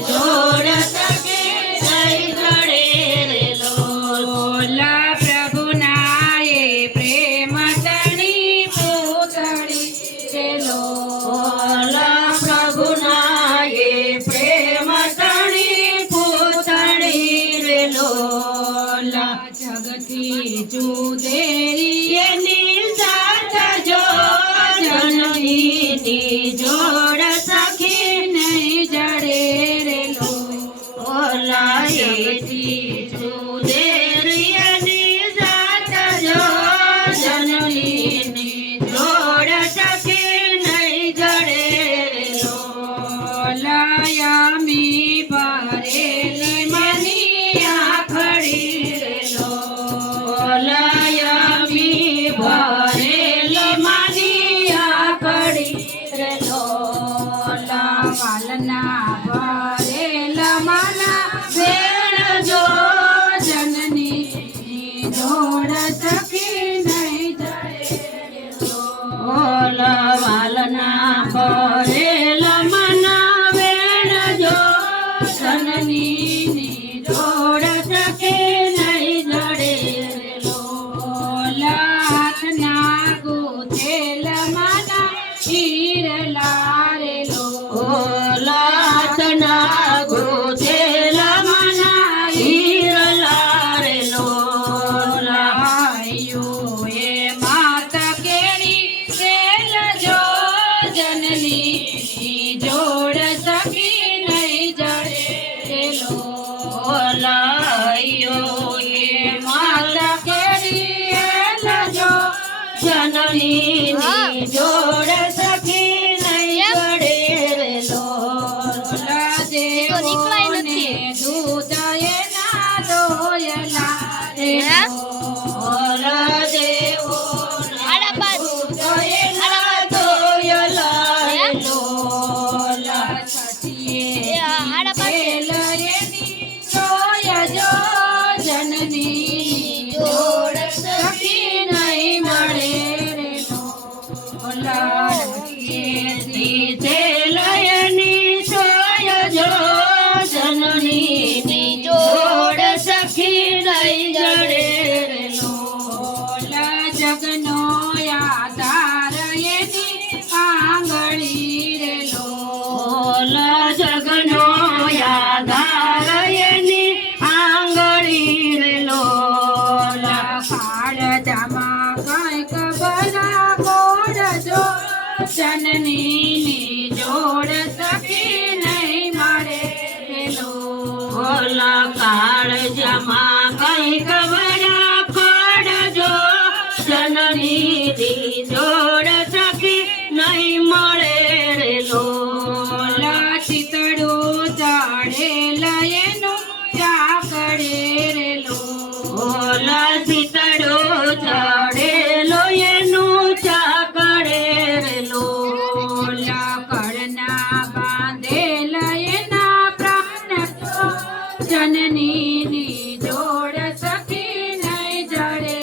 જોડ સખી નહીં જડે રે લોલા પ્રભુના એ પ્રેમ તણી પૂતળી રે લોલા પ્રભુના એ પ્રેમ તણી પૂતળી રે લોલા જગતી જુદેરી એની સાથ જો જનની જોડ સખી નહીં જડે રે લોલા એથી જુદેરી એની સાથ જો જનની જોડ સખી નહીં જડે રે લોલા યામી ભરેલી મની આખડી રે લોલા યામી ભરેલી મની આખડી રે લોલા વાલના ભરેલા મના વેણ જો જનની જોડ સખી નહીં જડે રે લોલા વાલના ભરેલા મના વેણ જો જનની જોડ સખી નહીં જડે રે લોલા હાથના ગોથેલ મના હીરલા રે લોલા હાથના ગોથેલ મના હીરલા રે લોલા ભાઈઓ એ માત કેરી કેલ જો જનની જોડ સખી નહીં જડે રે લોલાઈઓ એ માતા કેરી એલ જો જનની જોડ સખી નહીં જડે રે લોલા દેવોને દૂધ એના દોયલા રે લોલા દેવોને દૂધ એના દોયલા રે લોલા સચિયે એની સોય જો જનની જોડ સખી નહીં મળે રે લોલા રખીએથી થેલયની સોય જો જનની જોડ સખી નહીં જડે રે લોલા જગનો આધાર એની આંગળી રે લોલા જગનો આધાર એની આંગળી રે લોલા કાળજામાં કંઈક બના ગોળ જો જનની જોડ સખી નહીં મળે રે લોલા કાળજામાં કંઈક બના ગોળ જો જનની જોડ સખી નહીં મળે રે લોલા ચિતડું ચડેલ એનું ચાકડે રે લોલા ચિતડું ચડેલો એનું ચાકડે રે લોલા કળના બાંધેલ એના પ્રાણ જો જનની જોડ સખી નહીં જડે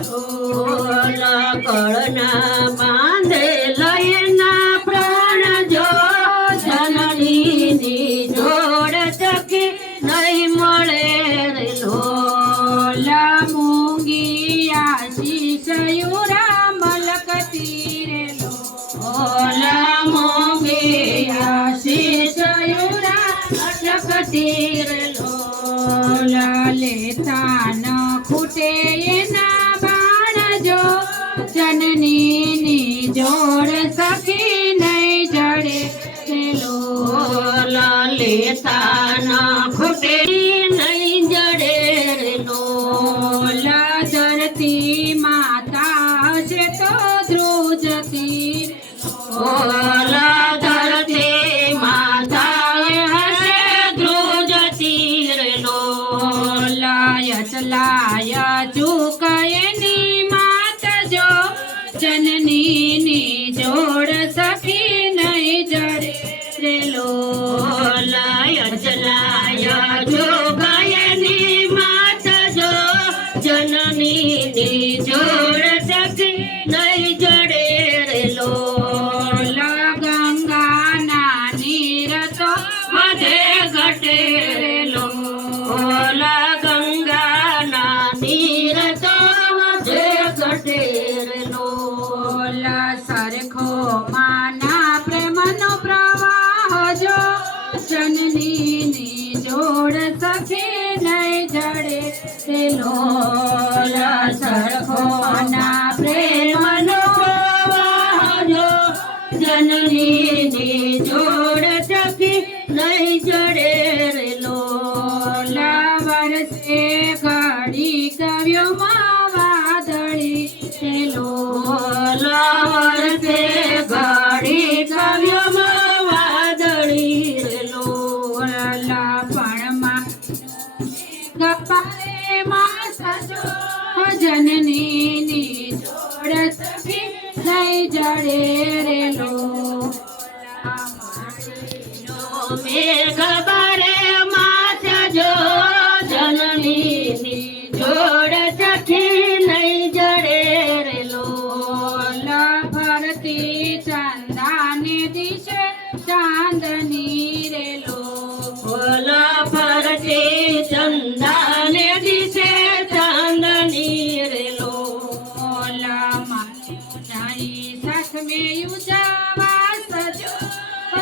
લોલા કળના બાંધેલ એના પ્રાણ જો જનની જોડ સખી નહીં મળે રે લોલા મૂંગી આશીષયુરા મલકતી રે લોલા મૂંગી આશીષયુરા મલકતી રે લોલા લેતા ન ખૂટે એના બાણ જો જનની જોડ સખી નહીં જડે રે લોલા લેતા ન ખૂટે નહીં જડે રે લોલા ધરતી માતા છે તો ધ્રુજતી લોલા ધરતી માતા હશે ધ્રુજતી રે લોલા યચલાય ચૂકયની માત જો જનની જોડ સખી નહીં જડે રે લોલા યચલાય વધે ઘટે લો ગંગાના નીર તો વધે ઘટે લો સરખો માના પ્રેમનો પ્રવાહ જો જનનીની જોડ સખી નહીં જડે તેલો સરખો ના પ્રેમનો પ્રવાહ જો જનનીની જોડ સખી નહીં જડે રે લોલા વર્ષે ઘડી કવ્યોમાં વાદળી તેલો વર્ષે ઘડી કાવ્યમાં વાદળી રે લાપણમાં ગપારે માં સજો જનનીની જોડ સખી નહીં જડે રે લો મેઘ બારે માથ જો જનનીની જોડ સખી નહીં જડે રે ભરતી ચંદાની દિશે ચાંદની રે લો ઓલા ફરતે ચંદાને દિશે ચાંદની રે સાથ મેં યુજાવા સજો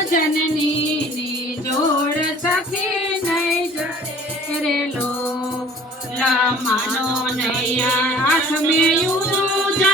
જનનીની જોડ સખી નહીં જડે રે લો માનો નૈયા હાથ મેં યુજા